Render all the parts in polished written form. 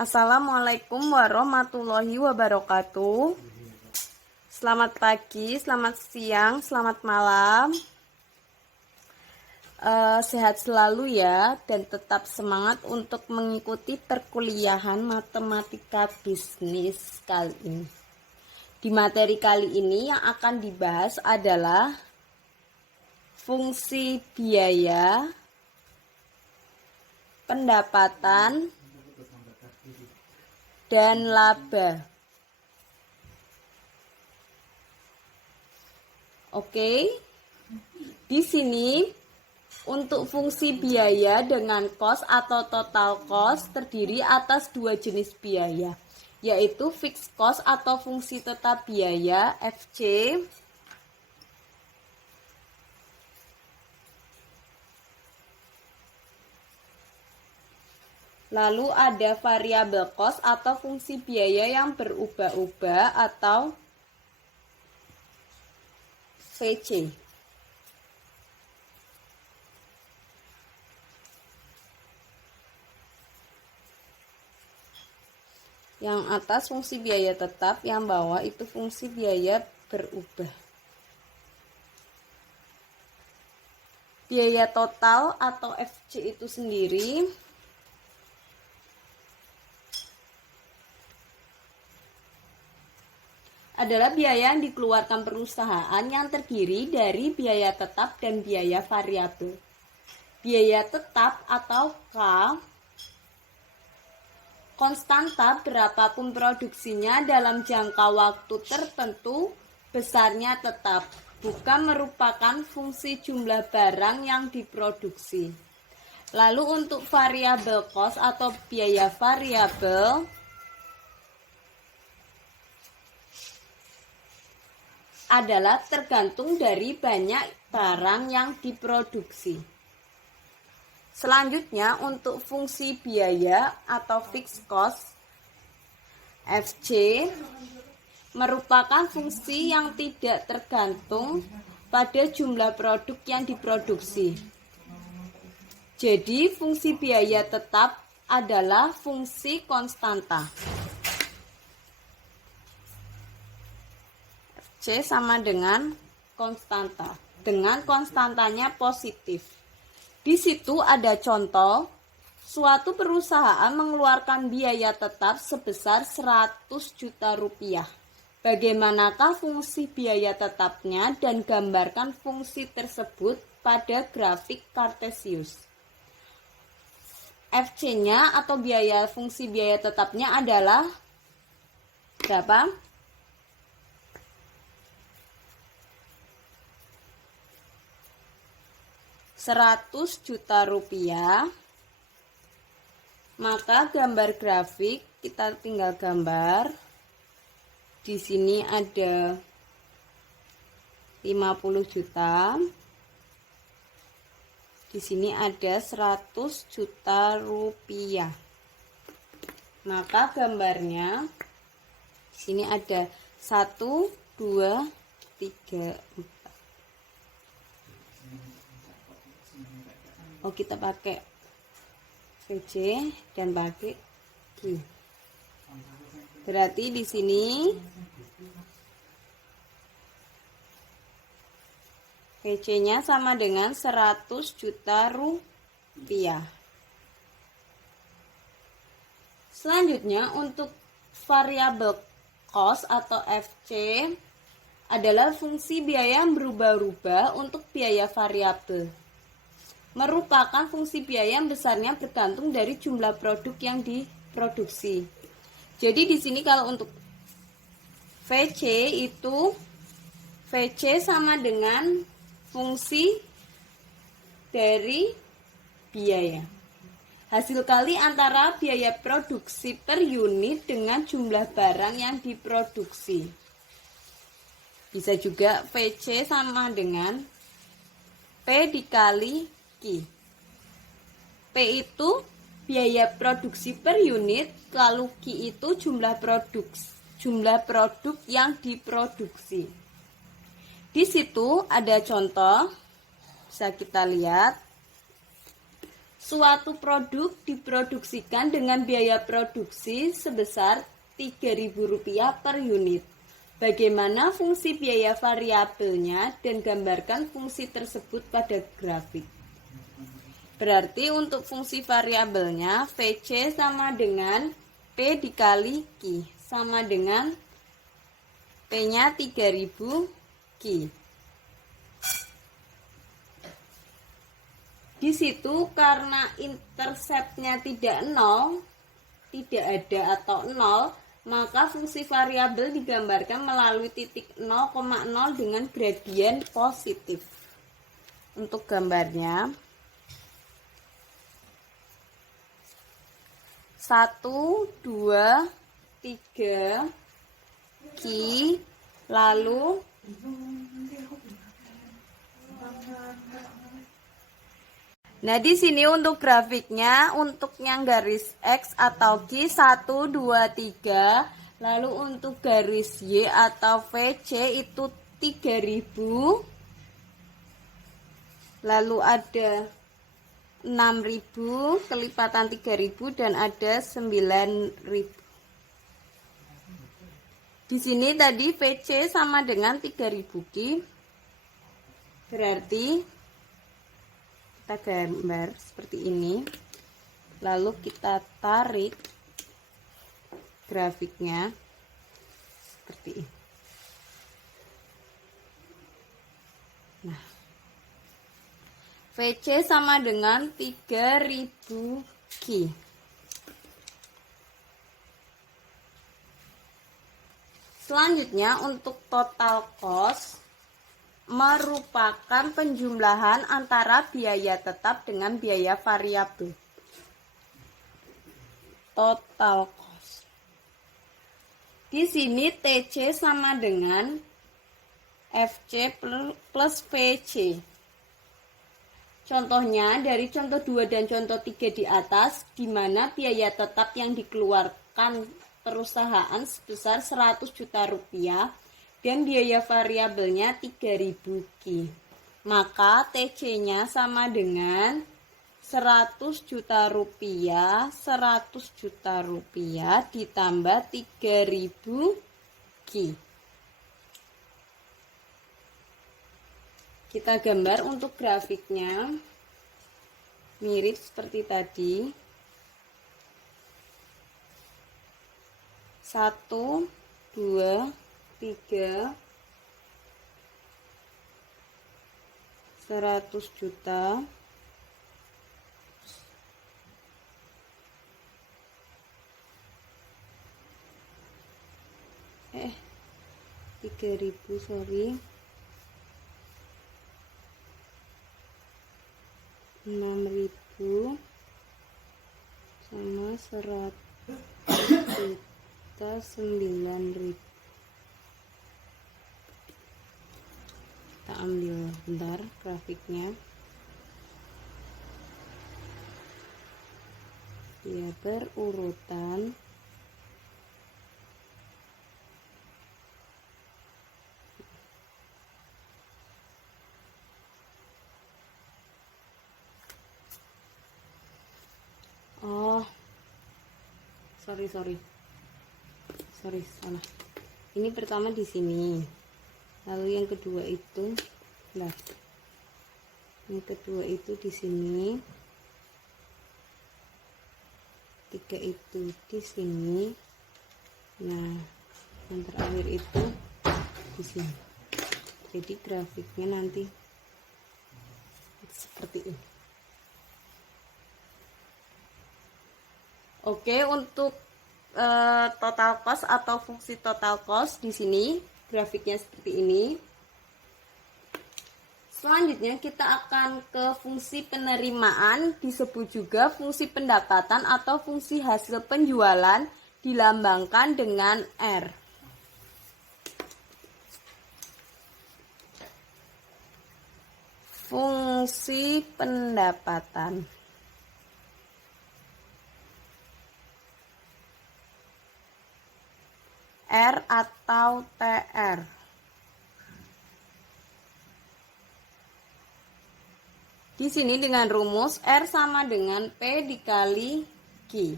Assalamualaikum warahmatullahi wabarakatuh. Selamat pagi, selamat siang, selamat malam. Sehat selalu ya, dan tetap semangat untuk mengikuti perkuliahan matematika bisnis kali ini. Di materi kali ini yang akan dibahas adalah fungsi biaya, pendapatan, dan laba. Oke. Di sini untuk fungsi biaya dengan cost atau total cost terdiri atas dua jenis biaya, yaitu fixed cost atau fungsi tetap biaya FC, lalu ada variable cost atau fungsi biaya yang berubah-ubah atau VC. Yang atas fungsi biaya tetap, yang bawah itu fungsi biaya berubah. Biaya total atau FC itu sendiri adalah biaya yang dikeluarkan perusahaan yang terdiri dari biaya tetap dan biaya variabel. Biaya tetap atau K konstanta berapapun produksinya dalam jangka waktu tertentu, besarnya tetap, bukan merupakan fungsi jumlah barang yang diproduksi. Lalu untuk variabel cost atau biaya variabel adalah tergantung dari banyak barang yang diproduksi. Selanjutnya untuk fungsi biaya atau fixed cost FC merupakan fungsi yang tidak tergantung pada jumlah produk yang diproduksi. Jadi fungsi biaya tetap adalah fungsi konstanta. C sama dengan konstanta, dengan konstantanya positif. Di situ ada contoh, suatu perusahaan mengeluarkan biaya tetap sebesar 100 juta rupiah. Bagaimanakah fungsi biaya tetapnya dan gambarkan fungsi tersebut pada grafik Kartesius. FC-nya atau fungsi biaya tetapnya adalah berapa? 100 juta rupiah. Maka gambar grafik kita tinggal gambar. Di sini ada 50 juta. Di sini ada 100 juta rupiah. Maka gambarnya di sini ada 1 2 3 4. Oh, kita pakai VC dan pakai Q. Berarti di sini VC-nya sama dengan 100 juta rupiah. Selanjutnya untuk variable cost atau FC adalah fungsi biaya yang berubah-ubah untuk biaya variabel. Merupakan fungsi biaya yang besarnya bergantung dari jumlah produk yang diproduksi. Jadi di sini kalau untuk VC itu VC sama dengan fungsi dari biaya. Hasil kali antara biaya produksi per unit dengan jumlah barang yang diproduksi. Bisa juga VC sama dengan P dikali Q. P itu biaya produksi per unit, lalu Q itu jumlah produk yang diproduksi. Di situ ada contoh, bisa kita lihat. Suatu produk diproduksikan dengan biaya produksi sebesar Rp3.000 per unit. Bagaimana fungsi biaya variabelnya dan gambarkan fungsi tersebut pada grafik. Berarti untuk fungsi variabelnya VC sama dengan P dikali Q sama dengan P-nya 3000 Q. Di situ karena interceptnya tidak nol, tidak ada atau nol, maka fungsi variabel digambarkan melalui titik 0,0 dengan gradien positif. Untuk gambarnya 1, 2, 3 Q, lalu nah, di sini untuk grafiknya, untuk yang garis X atau Q 1, 2, 3. Lalu untuk garis Y atau VC itu 3000. Lalu ada 6000, kelipatan 3000 dan ada 9000. Di sini tadi VC sama dengan 3000 Q. Berarti kita gambar seperti ini, lalu kita tarik grafiknya seperti ini. Nah, VC sama dengan 3000 Q. Selanjutnya untuk total cost merupakan penjumlahan antara biaya tetap dengan biaya variabel. Total cost. Di sini TC sama dengan FC plus VC. Contohnya dari contoh 2 dan contoh 3 di atas, di mana biaya tetap yang dikeluarkan perusahaan sebesar 100 juta rupiah dan biaya variabelnya 3000 Q. Maka TC-nya sama dengan 100 juta rupiah, 100 juta rupiah ditambah 3000 Q. Kita gambar untuk grafiknya mirip seperti tadi. 1, 2, 3, 100 juta, eh 3000 sorry, 6000 sama 100 juta 9000. Kita ambil bentar grafiknya, dia berurutan. Oh, sorry salah. Ini pertama di sini, lalu yang kedua itu, nah, yang kedua itu di sini, 3 itu di sini, nah, yang terakhir itu di sini. Jadi grafiknya nanti seperti ini. Oke, untuk total cost atau fungsi total cost di sini grafiknya seperti ini. Selanjutnya kita akan ke fungsi penerimaan, disebut juga fungsi pendapatan atau fungsi hasil penjualan, dilambangkan dengan R. Fungsi pendapatan. R atau TR. Di sini dengan rumus R sama dengan P dikali Q.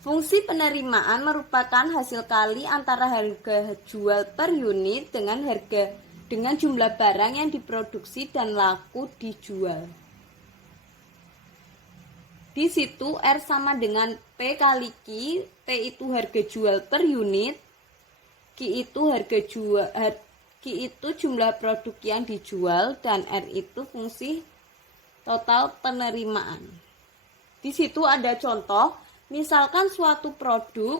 Fungsi penerimaan merupakan hasil kali antara harga jual per unit dengan jumlah barang yang diproduksi dan laku dijual. Di situ R sama dengan P kali Q, P itu harga jual per unit, Q itu jumlah produk yang dijual, dan R itu fungsi total penerimaan. Di situ ada contoh, misalkan suatu produk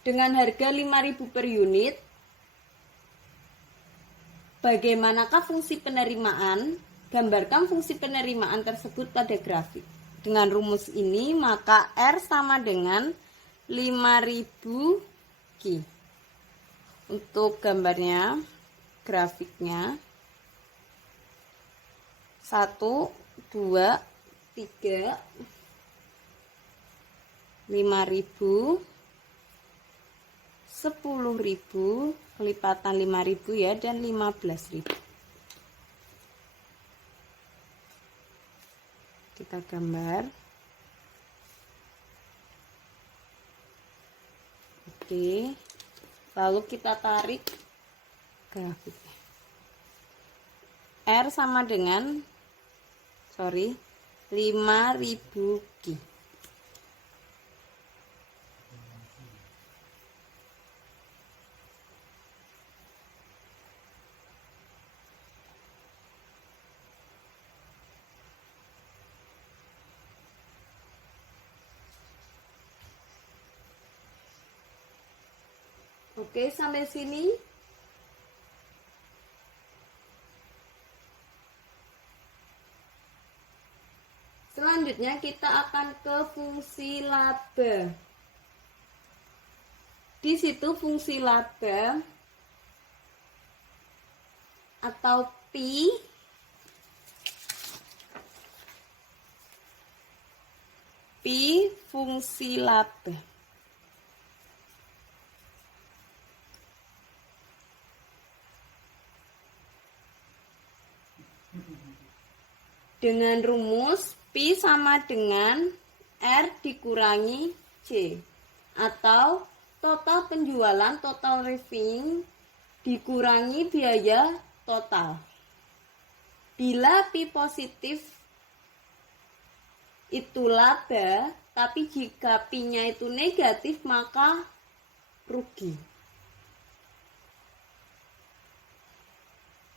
dengan harga 5.000 per unit, bagaimanakah fungsi penerimaan? Gambarkan fungsi penerimaan tersebut pada grafik. Dengan rumus ini, maka R sama dengan 5.000 Q. Untuk gambarnya, grafiknya 1, 2, 3, 5.000, 10.000, kelipatan 5.000 ya, dan 15.000. Kita gambar. Oke. Lalu kita tarik grafiknya. R sama dengan 5.000 Q. Oke, sampai sini. Selanjutnya kita akan ke fungsi laba. Di situ fungsi laba atau Pi fungsi laba. Dengan rumus Pi sama dengan R dikurangi C, atau total penjualan, total revenue dikurangi biaya total. Bila Pi positif itu laba, tapi jika Pi-nya itu negatif maka rugi.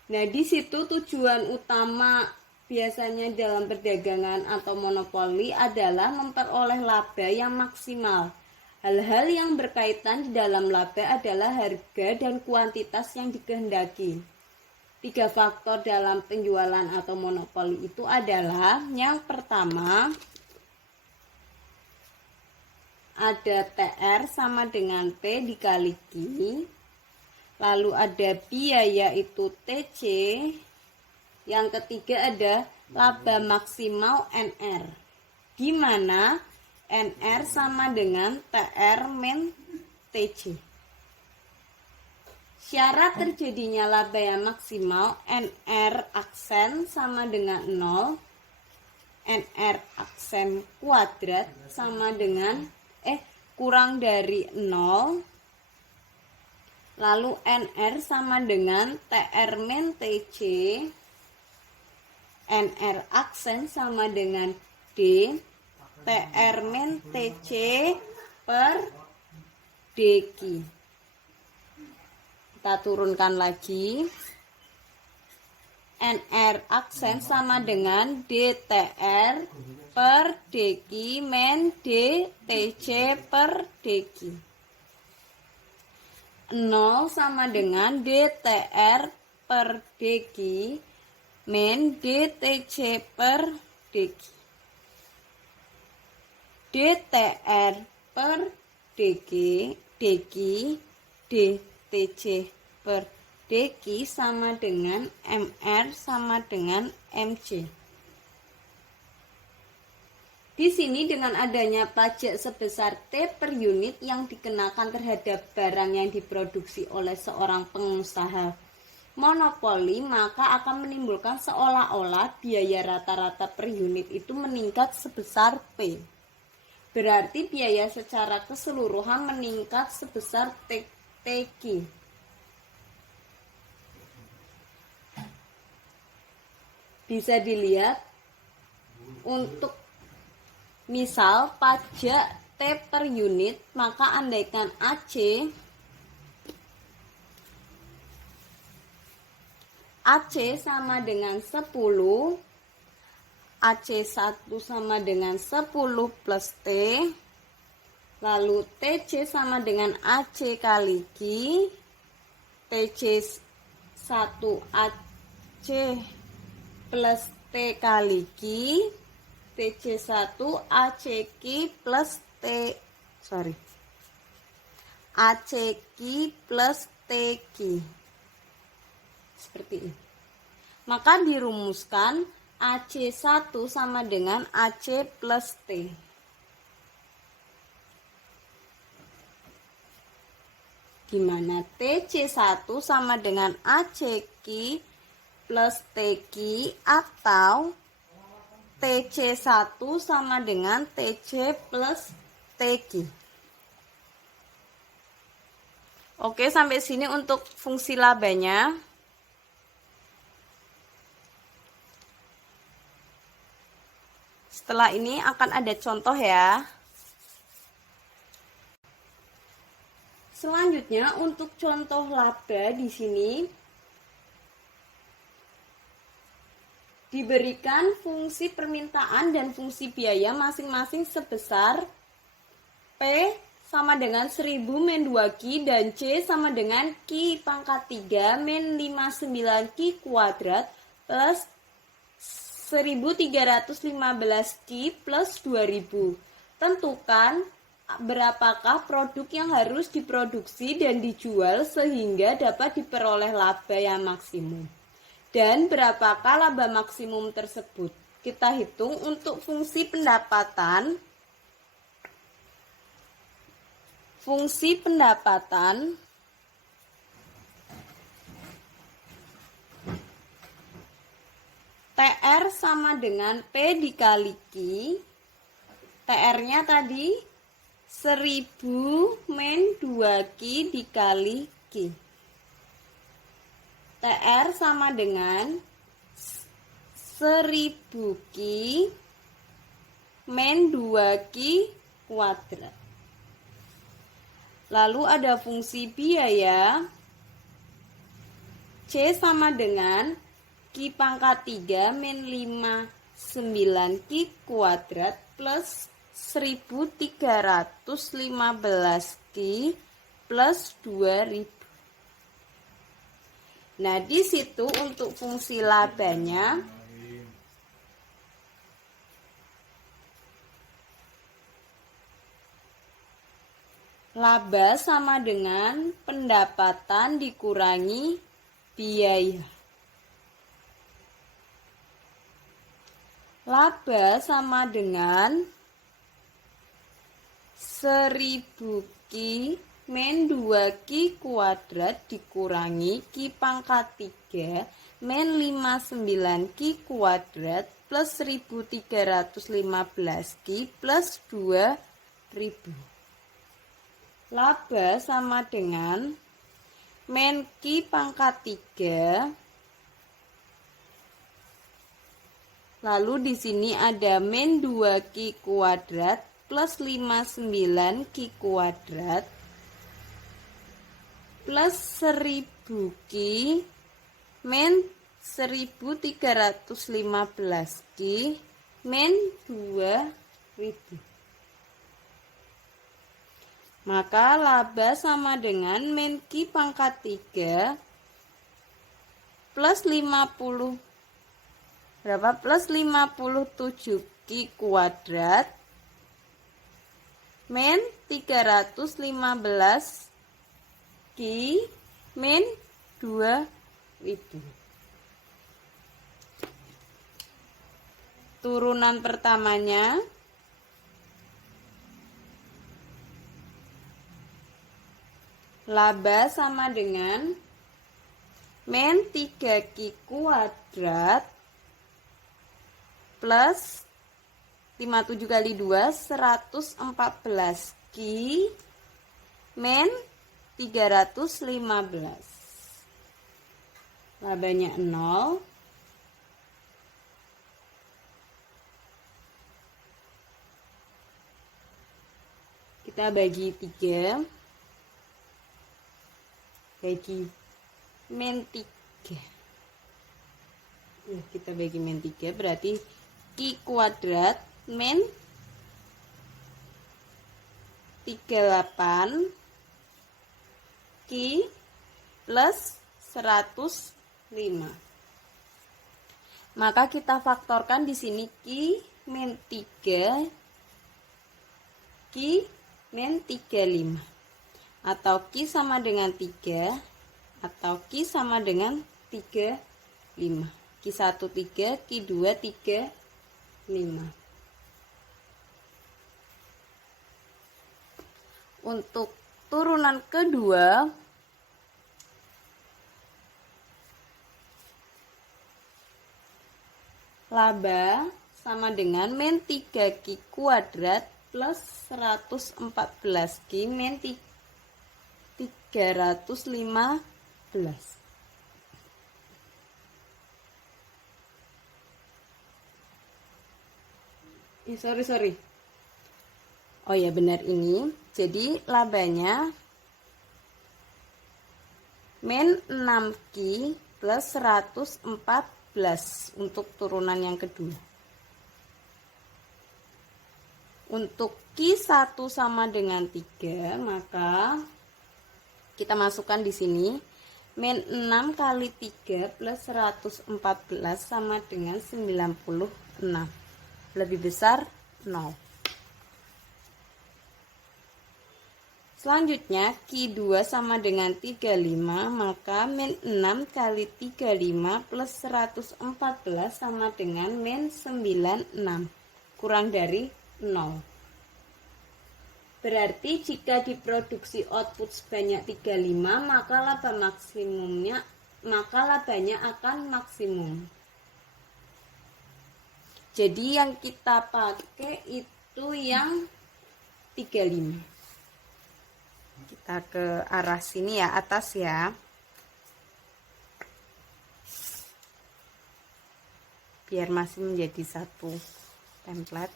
Nah, di situ tujuan utama biasanya dalam perdagangan atau monopoli adalah memperoleh laba yang maksimal. Hal-hal yang berkaitan di dalam laba adalah harga dan kuantitas yang dikehendaki. 3 faktor dalam penjualan atau monopoli itu adalah, yang pertama ada TR sama dengan P dikali Q. Lalu ada biaya itu TC. Yang ketiga ada laba maksimal NR, di mana NR sama dengan TR min TC. Syarat terjadinya laba yang maksimal, NR aksen sama dengan 0, NR aksen kuadrat sama dengan kurang dari 0, lalu NR sama dengan TR min TC, NR aksen sama dengan D, TR min TC per DQ. Kita turunkan lagi. NR aksen sama dengan DTR per DQ min DTC per DQ. 0 sama dengan DTR per DQ min DTC per DQ. DTR per DQ, DTC per DQ sama dengan MR sama dengan MC. Di sini dengan adanya pajak sebesar T per unit yang dikenakan terhadap barang yang diproduksi oleh seorang pengusaha monopoli, maka akan menimbulkan seolah-olah biaya rata-rata per unit itu meningkat sebesar P. Berarti biaya secara keseluruhan meningkat sebesar TQ. Bisa dilihat untuk misal pajak T per unit, maka andaikan AC sama dengan 10, AC1 sama dengan 10 plus T, lalu TC sama dengan AC kali Q, TC1 AC plus T kali Q, TC1 ACQ plus ACQ plus TQ. Seperti ini. Maka dirumuskan AC1 sama dengan AC plus T. Gimana? TC1 sama dengan ACQ plus TQ atau TC1 sama dengan TC plus TQ. Oke, sampai sini untuk fungsi labanya. Setelah ini akan ada contoh ya. Selanjutnya untuk contoh laba di sini diberikan fungsi permintaan dan fungsi biaya masing-masing sebesar P sama dengan 1000 min 2Q dan C sama dengan Q pangkat 3 min 59Q kuadrat plus 1315 Q plus 2000. Tentukan berapakah produk yang harus diproduksi dan dijual sehingga dapat diperoleh laba yang maksimum. Dan berapakah laba maksimum tersebut? Kita hitung untuk fungsi pendapatan. Fungsi pendapatan TR sama dengan P dikali Q. TR-nya tadi 1000 min 2Q dikali Q. TR sama dengan 1000Q min 2Q kuadrat. Lalu ada fungsi biaya C sama dengan Q pangkat 3 min 59Q kuadrat plus 1315 Q plus 2000. Nah, di situ untuk fungsi labanya laba sama dengan pendapatan dikurangi biaya. Laba sama dengan 1000Q min 2Q kuadrat dikurangi Q pangkat 3 min 59Q kuadrat plus 1315Q plus 2000. Laba sama dengan min Q pangkat 3. Lalu di sini ada min 2Q kuadrat plus 59Q kuadrat plus 1000Q min 1315Q min 2000. Maka laba sama dengan min Q pangkat 3 plus 50 berapa? Plus 57Q kuadrat min 315 Q min 2000. Turunan pertamanya laba sama dengan min 3Q kuadrat plus 57 kali 2 114 Q min 315. Labanya 0. Kita bagi 3. Bagi min 3. Kita bagi min 3 berarti Q kuadrat min 38 Q plus 105. Maka kita faktorkan di sini Q min 3 Q min 35, atau Q sama dengan 3 atau Q sama dengan 35. Q1 3, Q2 3, 5. Untuk turunan kedua, laba sama dengan min 3Q kuadrat plus 114 Q min 315. Sorry. Oh ya, benar ini. Jadi labanya min 6Q plus 114 untuk turunan yang kedua. Untuk Q1 sama dengan 3, maka kita masukkan di sini min 6 kali 3 plus 114 sama dengan 96. Lebih besar 0. Selanjutnya Q2 sama dengan 35, maka min 6 kali 35 plus 114 sama dengan min 96, kurang dari 0. Berarti jika diproduksi output sebanyak 35, maka labanya akan maksimum. Jadi yang kita pakai itu yang 35. Kita ke arah sini ya, atas ya. Biar masih menjadi satu template.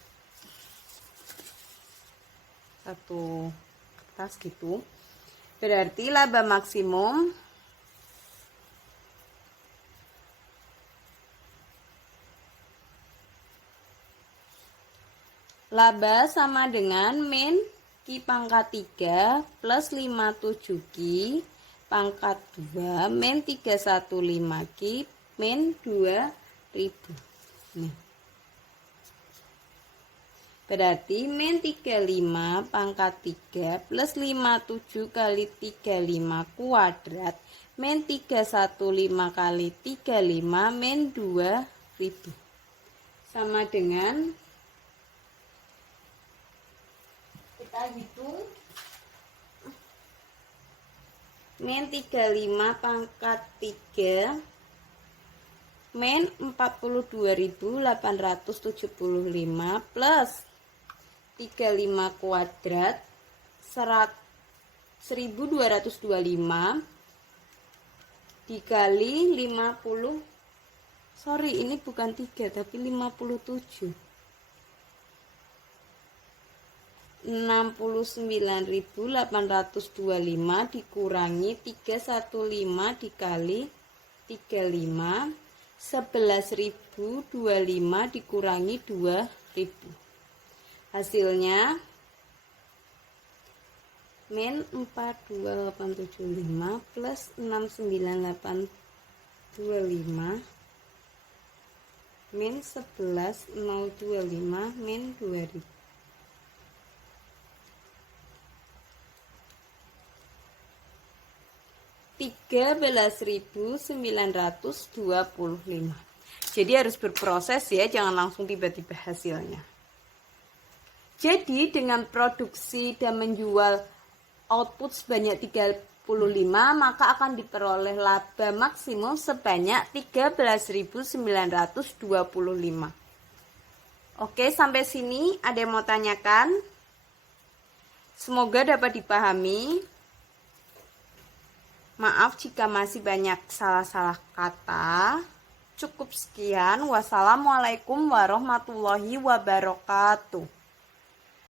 Satu kertas gitu. Berarti laba maksimum laba sama dengan min Q pangkat 3 plus 57 Q pangkat 2 min 315 Q min 2000. Nih. Berarti min 35 pangkat 3 plus 57 kali 35 kuadrat min 315 kali 35 min 2000. Sama dengan, kita hitung, min 35 pangkat 3 min 42.875 plus 35 kuadrat 1225 dikali 50. Sorry, ini bukan 3 tapi 57. 69.825 dikurangi 315 dikali 35, 11.025 dikurangi 2.000. Hasilnya min 42875 plus 69825 min 11.025 min 2000. Rp13.925. Jadi harus berproses ya, jangan langsung tiba-tiba hasilnya. Jadi dengan produksi dan menjual output sebanyak maka akan diperoleh laba maksimum sebanyak 13.925. Oke, sampai sini ada yang mau tanyakan? Semoga dapat dipahami. Maaf jika masih banyak salah-salah kata. Cukup sekian. Wassalamualaikum warahmatullahi wabarakatuh.